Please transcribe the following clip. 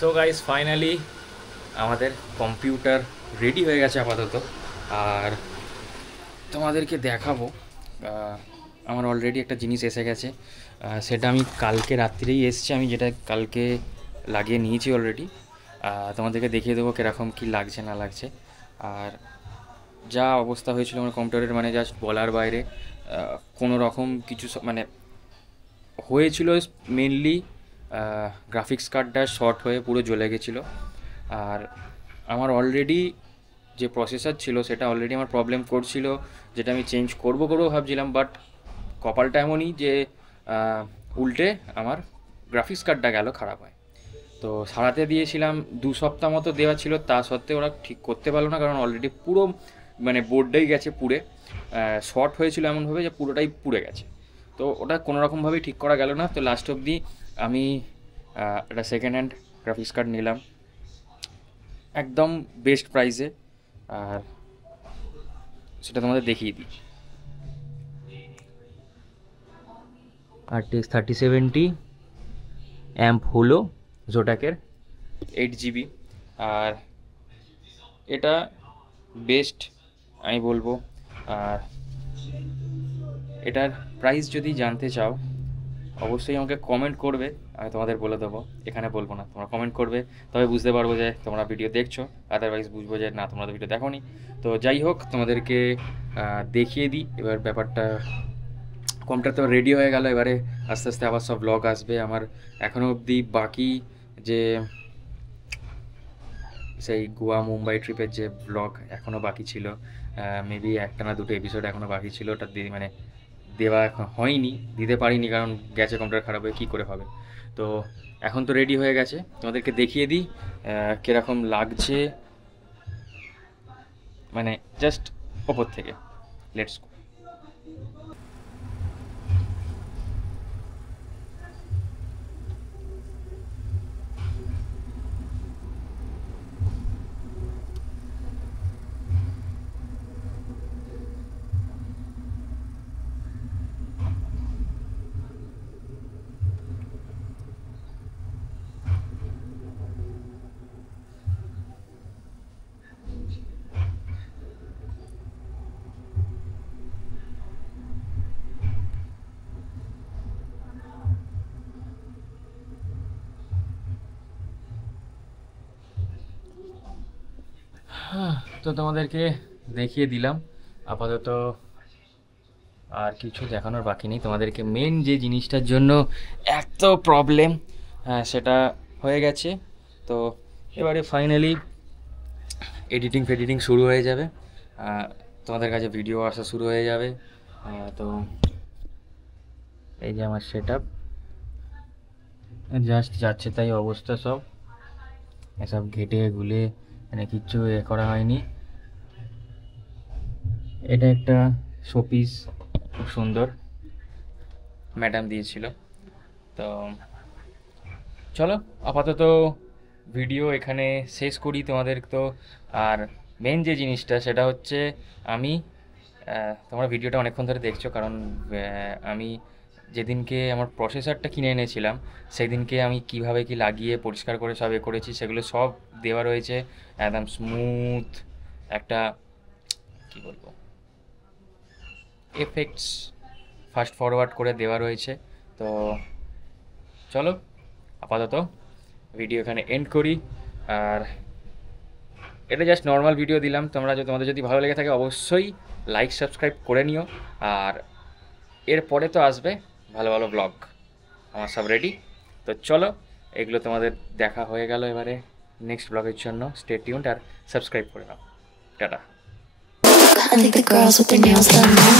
So guys finally আমাদের computer ready হয়ে গেছে আপাতত, আর তোমাদেরকে দেখাবো। আমার অলরেডি একটা জিনিস এসে গেছে, সেটা আমি কালকে রাত্রিরেই এসছে, আমি যেটা কালকে লাগিয়ে নিয়েছি অলরেডি। তোমাদেরকে দেখিয়ে দেবো কীরকম কী লাগছে না লাগছে। আর যা অবস্থা হয়েছিল আমার কম্পিউটারের, মানে জাস্ট বলার বাইরে। কোনো রকম কিছু মানে হয়েছিল মেনলি গ্রাফিক্স কার্ডটা শর্ট হয়ে পুরো জ্বলে গেছিলো। আর আমার অলরেডি যে প্রসেসর ছিল সেটা অলরেডি আমার প্রবলেম করছিল, যেটা আমি চেঞ্জ করবো ভাবছিলাম, বাট কপালটা এমনই যে উল্টে আমার গ্রাফিক্স কার্ডটা গেল খারাপ হয়। তো সারাতে দিয়েছিলাম, 2 সপ্তাহ মতো দেওয়া ছিল, তা সত্ত্বেও ওরা ঠিক করতে পারলো না, কারণ অলরেডি পুরো মানে বোর্ডটাই গেছে পুড়ে। শর্ট হয়েছিল এমনভাবে যে পুরোটাই পুড়ে গেছে। তো ওটা কোনো রকমভাবেই ঠিক করা গেল না। তো লাস্ট অবধি আমি একটা সেকেন্ড হ্যান্ড গ্রাফিক্স কার্ড নিলাম একদম বেস্ট প্রাইসে, আর সেটা তোমাদের দেখিয়ে দিই। RTX 3070 অ্যাম্প হলো জোটাকের 8GB, আর এটা বেস্ট আমি বলবো। আর এটার প্রাইস যদি জানতে চাও অবশ্যই আমাকে কমেন্ট করবে, আমি তোমাদের বলে দেবো, এখানে বলবো না, তোমরা কমেন্ট করবে, তবে বুঝতে পারবো যে তোমরা ভিডিও দেখছো, আদারওয়াইজ বুঝবো যে না তোমরা ভিডিও দেখোনি। তো যাই হোক, তোমাদেরকে দেখিয়ে দিই এবার ব্যাপারটা। কম্পিউটার তো রেডি হয়ে গেল, এবারে আস্তে আস্তে আবার সব ব্লগ আসবে। আমার এখনও অবধি বাকি যে সেই গোয়া মুম্বাই ট্রিপের যে ব্লগ এখনও বাকি ছিল, মেবি একটা না দুটো এপিসোড এখনও বাকি ছিল, ওটা মানে দেওয়া এখন হয়নি, দিতে পারিনি, কারণ গেছে কম্পিউটার খারাপ হয়ে কী করে হবে। তো এখন তো রেডি হয়ে গেছে, তোমাদেরকে দেখিয়ে দিই কীরকম লাগছে, মানে জাস্ট ওপর থেকে। Let's go. তো তোমাদেরকে দেখিয়ে দিলাম আপাতত, আর কিছু দেখানোর বাকি নেই। তোমাদেরকে মেন যে জিনিসটার জন্য এত প্রবলেম সেটা হয়ে গেছে। তো এবারে ফাইনালি এডিটিং ফেডিটিং শুরু হয়ে যাবে, তোমাদের কাছে ভিডিও আসা শুরু হয়ে যাবে। তো এই যে আমার সেট আপ, জাস্ট যাচ্ছে তাই অবস্থা, সব এসব ঘেটে গুলে মানে কিচ্ছু করা হয়নি। এটা একটা শোপিস, খুব সুন্দর, ম্যাডাম দিয়েছিল। তো চলো আপাতত ভিডিও এখানে শেষ করি তোমাদের। তো আর মেন যে জিনিসটা সেটা হচ্ছে, আমি তোমরা ভিডিওটা অনেকক্ষণ ধরে দেখছো, কারণ আমি যেদিনকে আমার প্রসেসরটা কিনে এনেছিলাম সেই দিনকে আমি কিভাবে কি লাগিয়ে পরিষ্কার করে সব করেছি, সেগুলো সব দেওয়া রয়েছে, একদম স্মুথ একটা কি বলবো এফেক্টস ফাস্ট ফরওয়ার্ড করে দেওয়া রয়েছে। তো চলো আপাতত ভিডিও এখানে এন্ড করি। আর এটা জাস্ট নর্মাল ভিডিও দিলাম, তোমাদের যদি ভালো লেগে থাকে অবশ্যই লাইক সাবস্ক্রাইব করে নিও। আর এরপরে তো আসবে ভালো ভালো ব্লগ, আমার সব রেডি। তো চলো, এগুলো তোমাদের দেখা হয়ে গেল, এবারে নেক্সট ব্লগের জন্য স্টে টিউনড আর সাবস্ক্রাইব করে নাও। Tata. I think the girls with their nails done now.